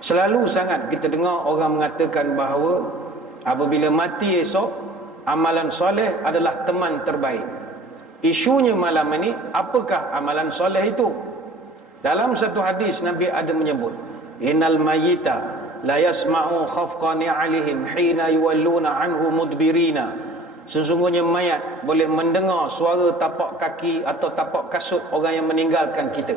Selalu sangat kita dengar orang mengatakan bahawa apabila mati esok, amalan soleh adalah teman terbaik. Isunya malam ini, apakah amalan soleh itu? Dalam satu hadis Nabi ada menyebut, innal mayyita la yasma'u khafqa ni'alihim hina yuwalluna anhu mudbirina. Sesungguhnya mayat boleh mendengar suara tapak kaki atau tapak kasut orang yang meninggalkan kita.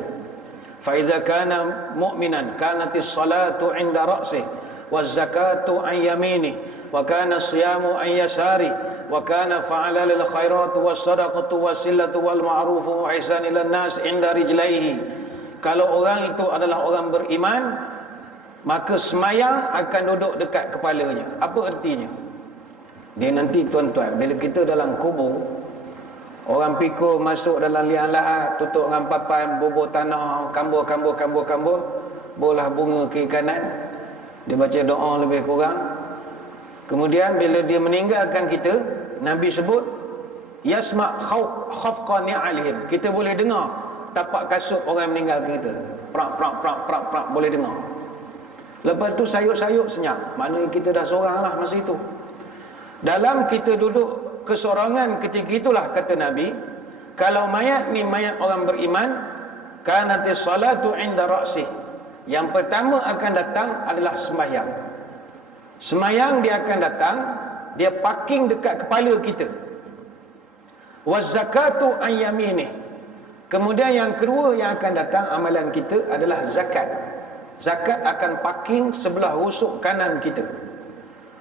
Fa idza kana mu'minan kanatis salatu 'inda ra'sih waz zakatu an yaminih wa kana siyamu an yasari wa kana fa'ala lil khairat was sadaqatu wasilatu wal ma'ruf wa ihsan ila nas 'inda rijlaihi. Kalau orang itu adalah orang beriman, maka semayang akan duduk dekat kepalanya. Apa artinya? Dia nanti tuan-tuan, bila kita dalam kubur, orang pikul masuk dalam liang lahat, tutup dengan papan, bubur tanah, kambur, bolah bunga kiri kanan. Dia baca doa lebih kurang. Kemudian bila dia meninggalkan kita, Nabi sebut, yasma' khafqa ni'alihim. Kita boleh dengar tapak kasut orang yang meninggal kita. Prak, boleh dengar. Lepas tu sayup-sayup senyap. Maknanya kita dah seorang lah masa itu. Dalam kita duduk kesorangan ketika itulah, kata Nabi, kalau mayat ni mayat orang beriman, kanatis salatu 'inda ra'sih. Yang pertama akan datang adalah sembahyang. Sembahyang dia akan datang, dia parking dekat kepala kita. Waz zakatu an yaminih. Kemudian yang kedua yang akan datang amalan kita adalah zakat. Zakat akan parking sebelah rusuk kanan kita.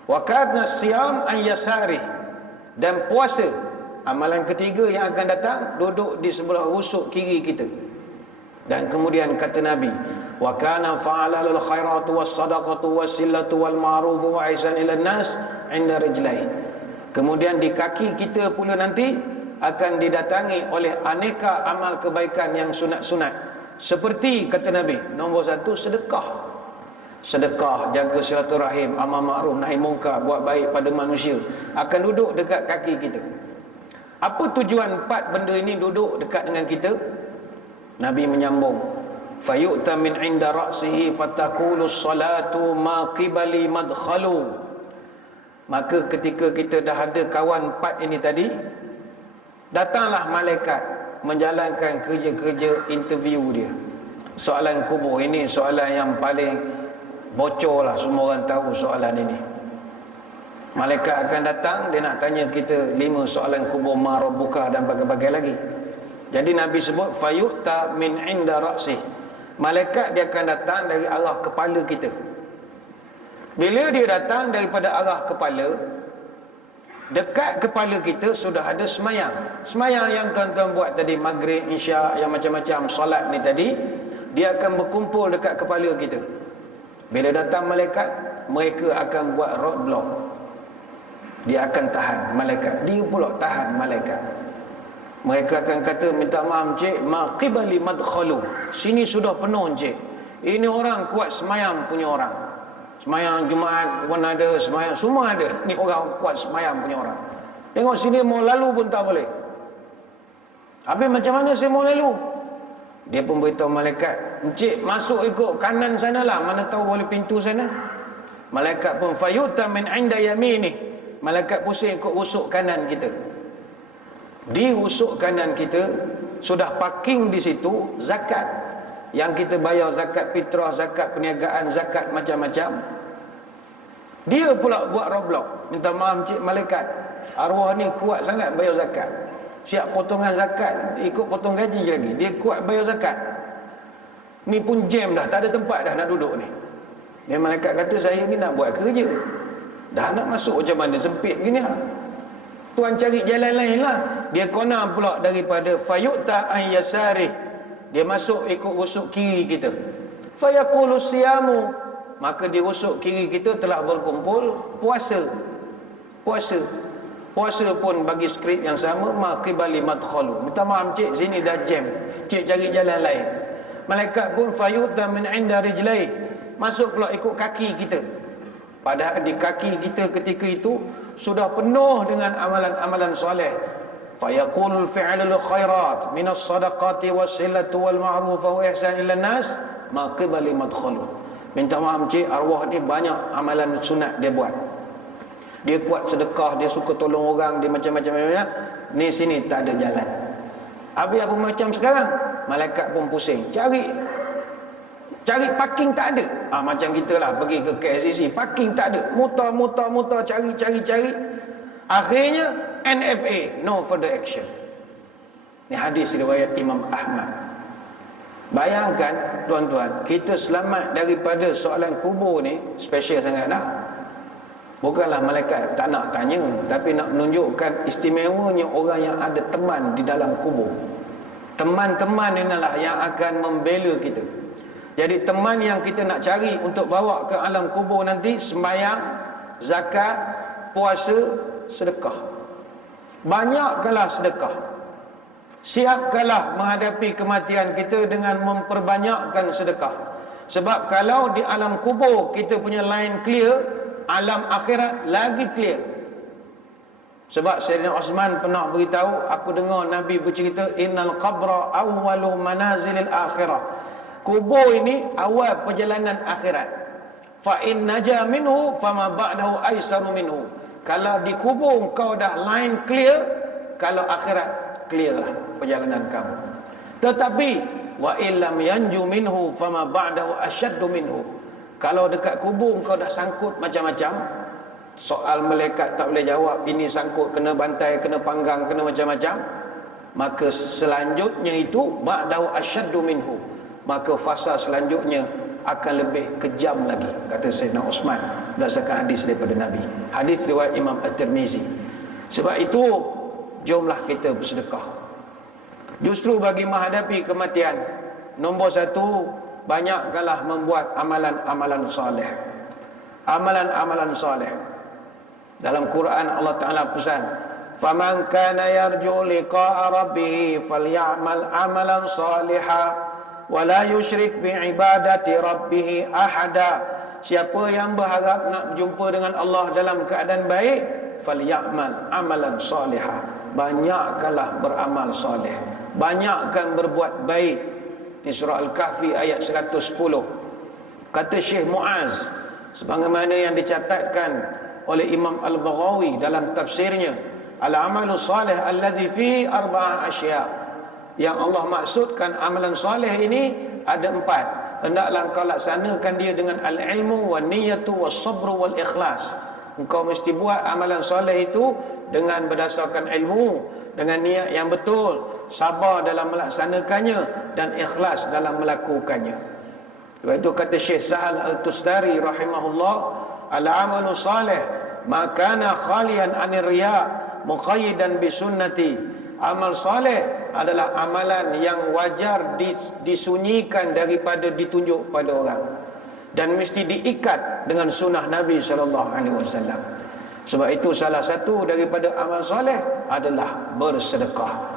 Wa kana siyam an yasari. Dan puasa, amalan ketiga yang akan datang, duduk di sebelah rusuk kiri kita. Dan kemudian kata Nabi, wa kana fa'ala lil khairat was sadaqatu wasilatu wal ma'ruf wa ihsan ila nas 'inda rijlai. Kemudian di kaki kita pula nanti akan didatangi oleh aneka amal kebaikan yang sunat-sunat. Seperti kata Nabi, nombor satu sedekah. Sedekah, jaga silaturahim, amal ma'ruf, nahi munkar, buat baik pada manusia, akan duduk dekat kaki kita. Apa tujuan 4 benda ini duduk dekat dengan kita? Nabi menyambung, fayu'ta min 'inda ra'sihi fataqulu salatu ma qibali madkhalu. Maka ketika kita dah ada kawan 4 ini tadi, datanglah malaikat menjalankan kerja-kerja interview dia. Soalan kubur ini soalan yang paling bocor lah, semua orang tahu soalan ini. Malaikat akan datang, dia nak tanya kita 5 soalan kubur, ma rabbuka dan bagai-bagai lagi. Jadi Nabi sebut fayu'ta min 'inda ra'sih. Malaikat dia akan datang dari arah kepala kita. Bila dia datang daripada arah kepala, dekat kepala kita sudah ada semayang. Semayang yang tuan-tuan buat tadi, maghrib, isyak, yang macam-macam solat ni tadi, dia akan berkumpul dekat kepala kita. Bila datang malaikat, mereka akan buat roadblock. Dia akan tahan malaikat. Dia pula tahan malaikat. Mereka akan kata, minta maaf encik, ma qibali madkhalu. Sini sudah penuh encik. Ini orang kuat semayang punya orang. Semayang Jumaat pun ada, semayang semua ada. Ni orang kuat semayang punya orang. Tengok sini mau lalu pun tak boleh. Habis macam mana saya mau lalu? Dia pun beritahu malaikat, encik masuk ikut kanan sanalah, mana tahu boleh pintu sana. Malaikat pun fayuta min 'inda yaminih. Malaikat pusing ikut rusuk kanan kita. Di rusuk kanan kita sudah parking di situ zakat. Yang kita bayar zakat fitrah, zakat perniagaan, zakat macam-macam. Dia pula buat roadblock. Minta maaf encik malaikat, arwah ni kuat sangat bayar zakat. Siap potongan zakat, ikut potong gaji lagi. Dia kuat bayar zakat. Ni pun jam dah, tak ada tempat dah nak duduk ni. Dia malaikat kata, saya ni nak buat kerja. Dah nak masuk macam mana, sempit begini lah. Tuan cari jalan lain lah. Dia kona pula daripada fayu'ta an yasarih. Dia masuk ikut rusuk kiri kita. Fayaqulu siyamu. Maka di rusuk kiri kita telah berkumpul puasa. Puasa pun bagi skrip yang sama, maqibali madkhalu. Minta maaf cik, sini dah jam. Cik cari jalan lain. Malaikat pun fayuta min 'inda rijlai. Masuk pula ikut kaki kita. Padahal di kaki kita ketika itu sudah penuh dengan amalan-amalan soleh. Fayaqulul fi'lul khairat minas sadaqati wasilatu wal ma'ruf wa ihsan ila nas maqibali madkhalu. Minta maaf cik, arwah ni banyak amalan sunat dia buat. Dia kuat sedekah, dia suka tolong orang, dia macam-macam. Ni sini tak ada jalan. Habis apa macam sekarang? Malaikat pun pusing. Cari parking tak ada. Macam kita lah pergi ke KLCC, parking tak ada. Mutar, cari. Akhirnya NFA, no further action. Ni hadis riwayat Imam Ahmad. Bayangkan tuan-tuan, kita selamat daripada soalan kubur ni special sangat dah. Bukanlah malaikat tak nak tanya, tapi nak menunjukkan istimewanya orang yang ada teman di dalam kubur. Teman-teman inilah yang akan membela kita. Jadi teman yang kita nak cari untuk bawa ke alam kubur nanti, sembahyang, zakat, puasa, sedekah. Banyakkanlah sedekah. Siapkanlah menghadapi kematian kita dengan memperbanyakkan sedekah. Sebab kalau di alam kubur kita punya line clear, alam akhirat lagi clear. Sebab Sayyidina Osman pernah beritahu, aku dengar Nabi bercerita, innal qabra awwalu manazilil akhirah. Kubur ini awal perjalanan akhirat. Fa in naja minhu fama ba'dahu aisaru minhu. Kalau di kubur kau dah line clear, kalau akhirat clear lah perjalanan kamu. Tetapi wa illam yanju minhu fama ba'dahu asyaddu minhu. Kalau dekat kubur kau dah sangkut macam-macam, soal malaikat tak boleh jawab, ini sangkut kena bantai, kena panggang, kena macam-macam, maka selanjutnya itu ba'dahu asyaddu minhu, maka fasa selanjutnya akan lebih kejam lagi, kata Sayyidina Osman berdasarkan hadis daripada Nabi. Hadis riwayat Imam At-Tirmizi. Sebab itu jomlah kita bersedekah. Justru bagi menghadapi kematian, nombor satu, banyakkanlah membuat amalan-amalan soleh. Amalan-amalan soleh. Dalam Quran Allah Ta'ala pesan, "Faman kana yarju liqa'a rabbih falyamal amalan salihan wa la yusyrik bi ibadati rabbih ahada." Siapa yang berharap nak berjumpa dengan Allah dalam keadaan baik, falyamal amalan salihan. Banyakkanlah beramal soleh. Banyakkan berbuat baik. Di surah Al-Kahfi ayat 110. Kata Syekh Muaz, sebagaimana yang dicatatkan oleh Imam Al-Baghawi dalam tafsirnya, al-amalu salih allazi fi arba'ah asya'. Yang Allah maksudkan amalan soleh ini ada 4. Hendaklah engkau laksanakan dia dengan al-ilmu wa niyatu wa sabru wal ikhlas. Engkau mesti buat amalan soleh itu dengan berdasarkan ilmu, dengan niat yang betul, sabar dalam melaksanakannya, dan ikhlas dalam melakukannya. Sebab itu kata Syekh Sa'al Al-Tustari rahimahullah, al-amalu salih ma kana khalian anir riya' muqayyidan bi sunnati. Amal saleh adalah amalan yang wajar disunyikan daripada ditunjuk pada orang, dan mesti diikat dengan sunnah Nabi SAW. Sebab itu salah satu daripada amal soleh adalah bersedekah.